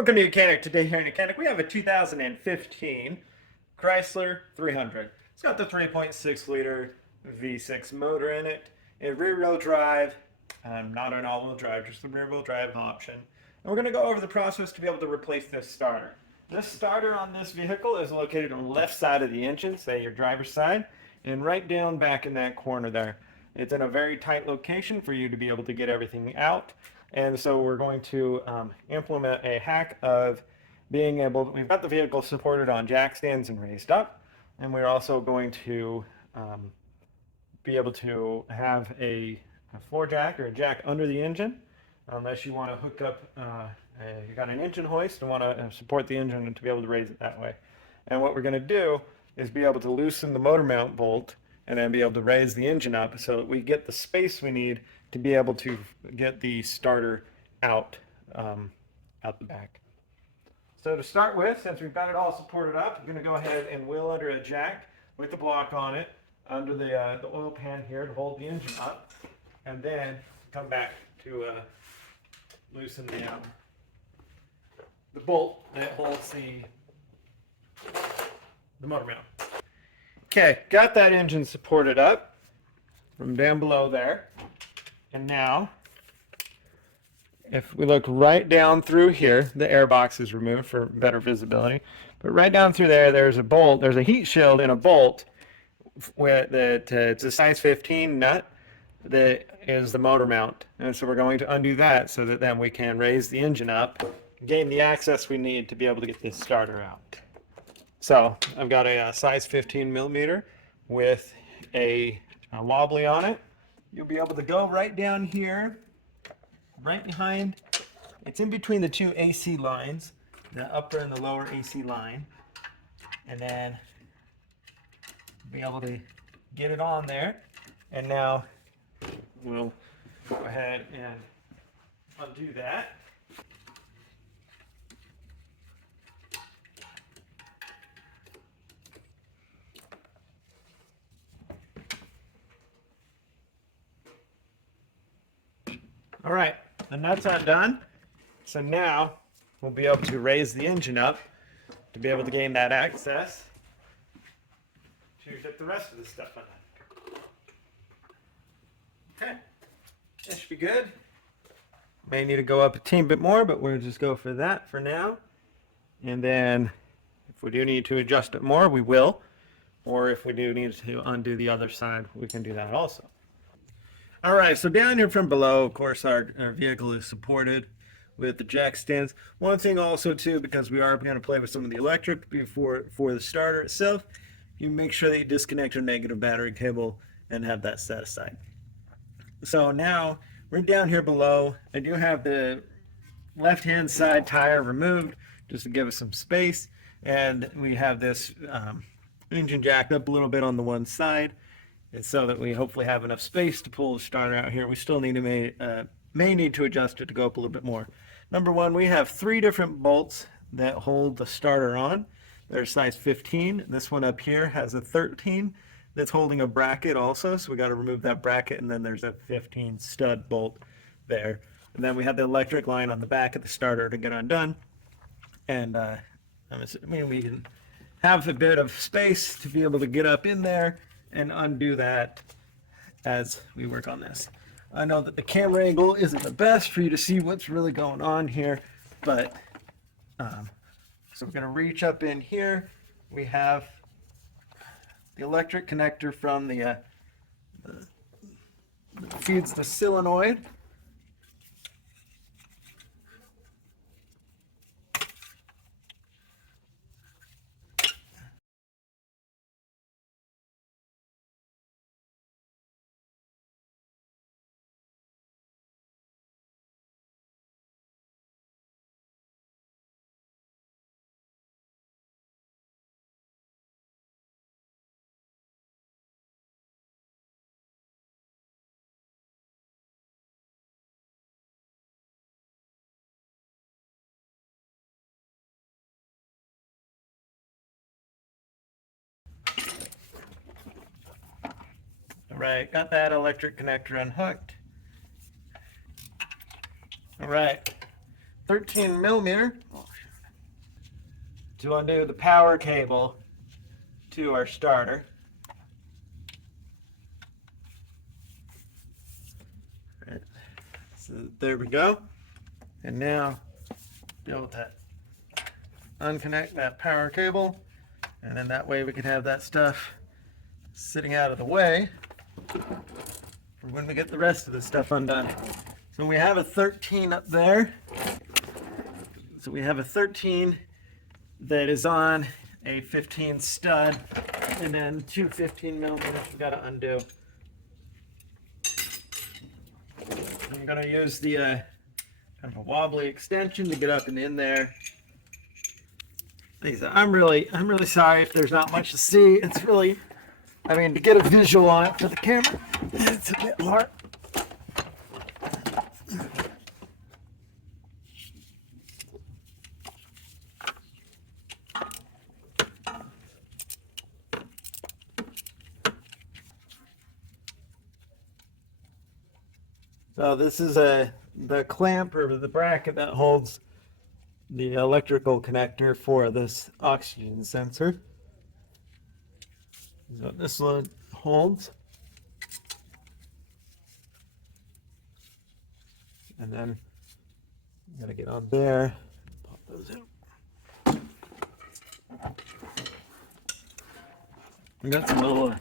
Welcome to Mechanic. Today here in Mechanic, we have a 2015 Chrysler 300. It's got the 3.6 liter V6 motor in it, a rear wheel drive, not an all wheel drive, just the rear wheel drive option. And we're going to go over the process to be able to replace this starter. This starter on this vehicle is located on the left side of the engine, say your driver's side, and right down back in that corner there. It's in a very tight location for you to be able to get everything out. And so we're going to implement a hack of being able, we've got the vehicle supported on jack stands and raised up, and we're also going to be able to have a floor jack or a jack under the engine, unless you want to hook up, you got an engine hoist and want to support the engine and to be able to raise it that way. And what we're going to do is be able to loosen the motor mount bolt and then be able to raise the engine up so that we get the space we need to be able to get the starter out the back. So to start with, since we've got it all supported up, I'm going to go ahead and wheel under a jack with the block on it under the oil pan here to hold the engine up, and then come back to loosen the bolt that holds the motor mount. Okay, got that engine supported up from down below there. And now, if we look right down through here, the air box is removed for better visibility. But right down through there, there's a bolt, there's a heat shield in a bolt it's a size 15 nut that is the motor mount. And so we're going to undo that so that then we can raise the engine up, gain the access we need to be able to get this starter out. So I've got a size 15 millimeter with a wobbly on it. You'll be able to go right down here, right behind, it's in between the two AC lines, the upper and the lower AC line, and then be able to get it on there. And now we'll go ahead and undo that. All right, the nuts undone. So now we'll be able to raise the engine up to be able to gain that access to get the rest of the stuff undone. Okay, that should be good. May need to go up a teeny bit more, but we'll just go for that for now. And then if we do need to adjust it more, we will. Or if we do need to undo the other side, we can do that also. All right, so down here from below, of course, our vehicle is supported with the jack stands. One thing also too, because we are going to play with some of the electric for the starter itself, you make sure that you disconnect your negative battery cable and have that set aside. So now, right down here below, I do have the left-hand side tire removed just to give us some space, and we have this engine jacked up a little bit on the one side. And so that we hopefully have enough space to pull the starter out here. We still need to may need to adjust it to go up a little bit more. Number one, we have 3 different bolts that hold the starter on. They're size 15. This one up here has a 13 that's holding a bracket also, so we got to remove that bracket, and then there's a 15 stud bolt there. And then we have the electric line on the back of the starter to get undone. And I'm assuming we can have a bit of space to be able to get up in there and undo that as we work on this. I know that the camera angle isn't the best for you to see what's really going on here, but so we're going to reach up in here. We have the electric connector from the feeds the solenoid. All right, got that electric connector unhooked. All right, 13 millimeter. Oh to undo the power cable to our starter. Right. So there we go. And now be able to unconnect that power cable, and then that way we can have that stuff sitting out of the way for when we get the rest of the stuff undone. So we have a 13 up there. So we have a 13 that is on a 15 stud, and then two 15 millimeters we've got to undo. I'm going to use the kind of a wobbly extension to get up and in there. I'm really sorry if there's not much to see. It's really, I mean, to get a visual on it for the camera, it's a bit hard. So this is the clamp or the bracket that holds the electrical connector for this oxygen sensor. So this one holds, and then I'm gonna get on there, pop those out. We got some little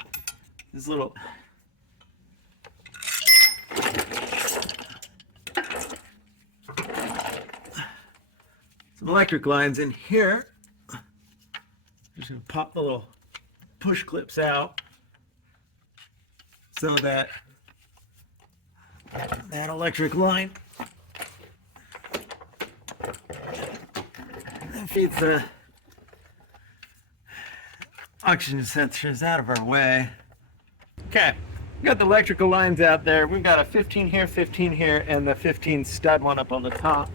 some electric lines in here. Just gonna pop the little push clips out so that that electric line feeds the oxygen sensors out of our way. Okay, we got the electrical lines out there. We've got a 15 here, and the 15 stud one up on the top.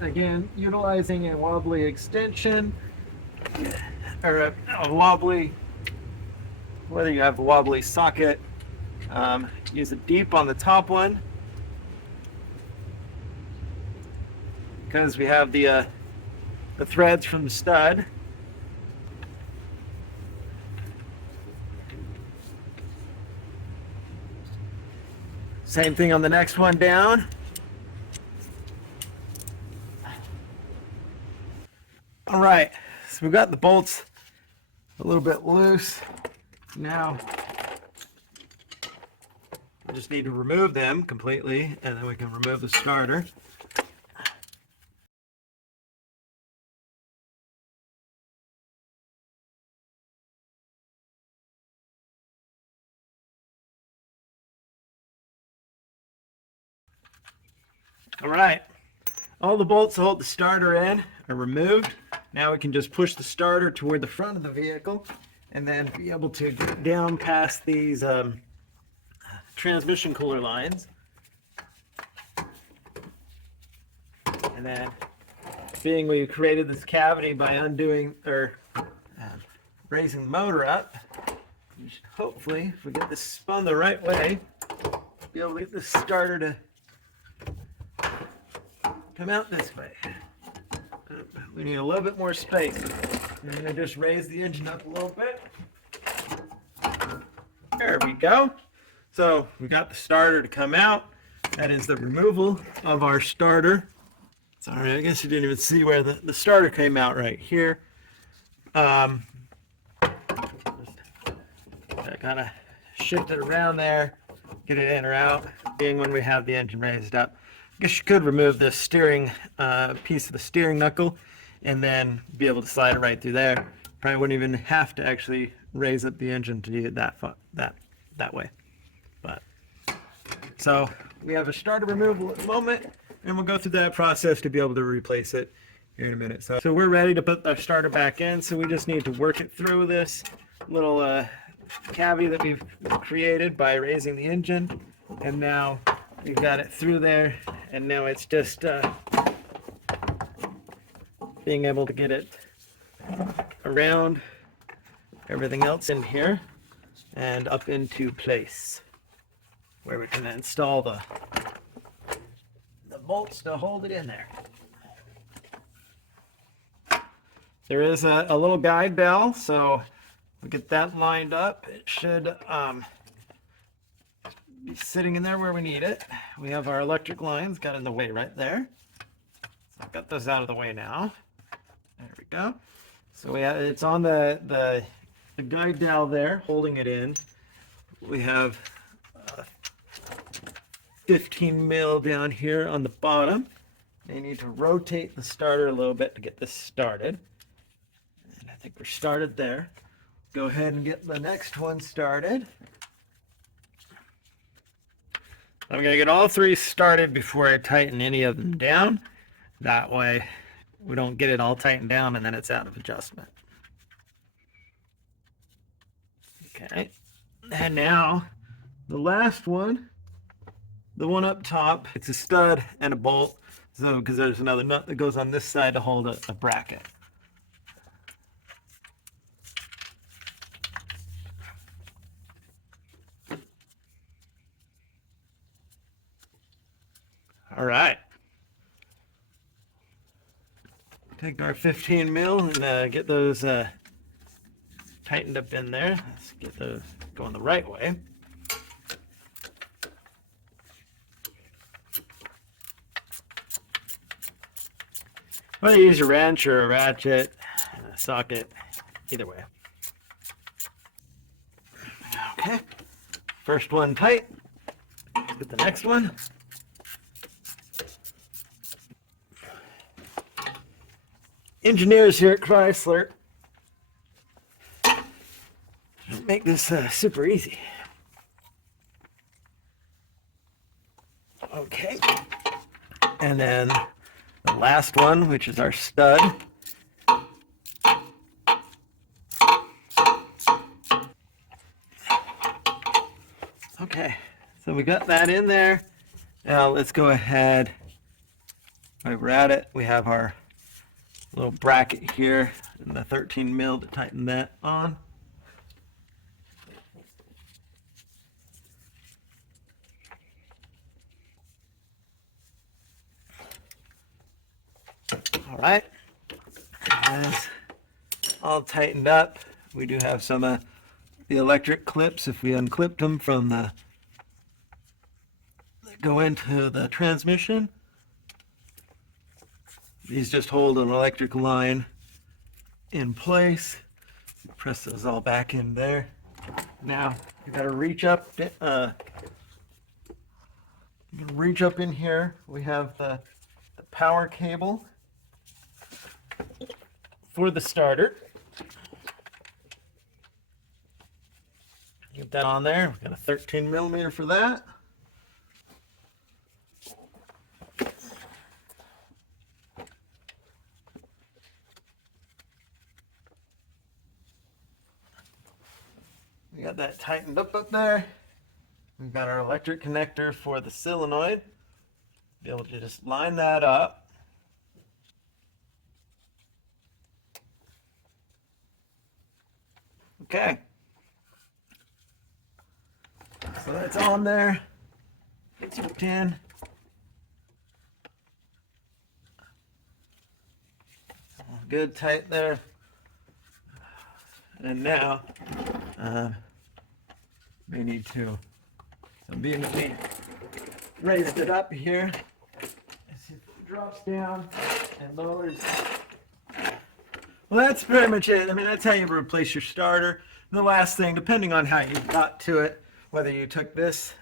Again, utilizing a wobbly extension, or a wobbly, whether you have a wobbly socket, use it deep on the top one, because we have the threads from the stud. Same thing on the next one down. All right, so we've got the bolts a little bit loose. Now, we just need to remove them completely, and then we can remove the starter. All right, all the bolts that hold the starter in are removed. Now we can just push the starter toward the front of the vehicle and then be able to get down past these transmission cooler lines. And then, being we created this cavity by undoing or raising the motor up, we should hopefully, if we get this spun the right way, be able to get this starter to come out this way. We need a little bit more space. I'm going to just raise the engine up a little bit. There we go. So we got the starter to come out. That is the removal of our starter. Sorry, I guess you didn't even see where the starter came out right here. Just kind of shift it around there, get it in or out, being when we have the engine raised up. I guess you could remove this steering piece of the steering knuckle and then be able to slide it right through there. Probably wouldn't even have to actually raise up the engine to do it that way. But so we have a starter removal at the moment, and we'll go through that process to be able to replace it here in a minute. So we're ready to put our starter back in. So we just need to work it through this little cavity that we've created by raising the engine, and now we've got it through there, and now it's just being able to get it around everything else in here and up into place where we can install the bolts to hold it in there. There is a little guide bell, so we get that lined up. It should be sitting in there where we need it. We have our electric lines got in the way right there. So I've got those out of the way now. There we go. So it's on the guide dowel there, holding it in. We have 15 mil down here on the bottom. You need to rotate the starter a little bit to get this started. And I think we're started there. Go ahead and get the next one started. I'm going to get all three started before I tighten any of them down. That way we don't get it all tightened down and then it's out of adjustment. Okay. And now the last one, the one up top, it's a stud and a bolt. So, because there's another nut that goes on this side to hold a bracket. All right. Take our 15 mil and get those tightened up in there. Let's get those going the right way. Whether you use a wrench or a ratchet, a socket, either way. Okay, first one tight. Get the next one. Engineers here at Chrysler make this super easy. Okay, and then the last one, which is our stud. Okay, so we got that in there. Now let's go ahead. While we're at it, we have our little bracket here and the 13 mil to tighten that on. All right, that's all tightened up. We do have some the electric clips, if we unclipped them from that go into the transmission. These just hold an electric line in place. Press those all back in there. Now you got to reach up. Reach up in here. We have the power cable for the starter. Get that on there. We've got a 13 millimeter for that. We got that tightened up there. We've got our electric connector for the solenoid. Be able to just line that up. Okay. So that's on there. It's hooked in. Good tight there. And now we need to, so being that we raised it up here, as it drops down and lowers. Well, that's pretty much it. I mean, that's how you replace your starter. The last thing, depending on how you got to it, whether you took this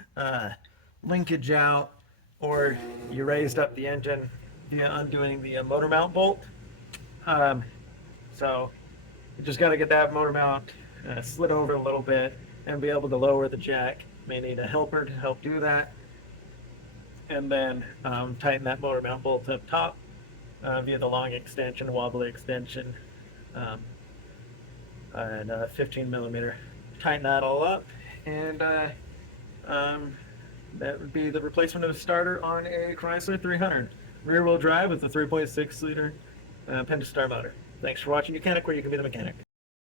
linkage out or you raised up the engine via undoing the motor mount bolt. So you just got to get that motor mount slid over a little bit and be able to lower the jack. May need a helper to help do that. And then tighten that motor mount bolt up top via the long extension, wobbly extension, and 15 millimeter. Tighten that all up, and that would be the replacement of the starter on a Chrysler 300. Rear wheel drive with a 3.6 liter Pentastar motor. Thanks for watching Mechanic, where you can be the mechanic.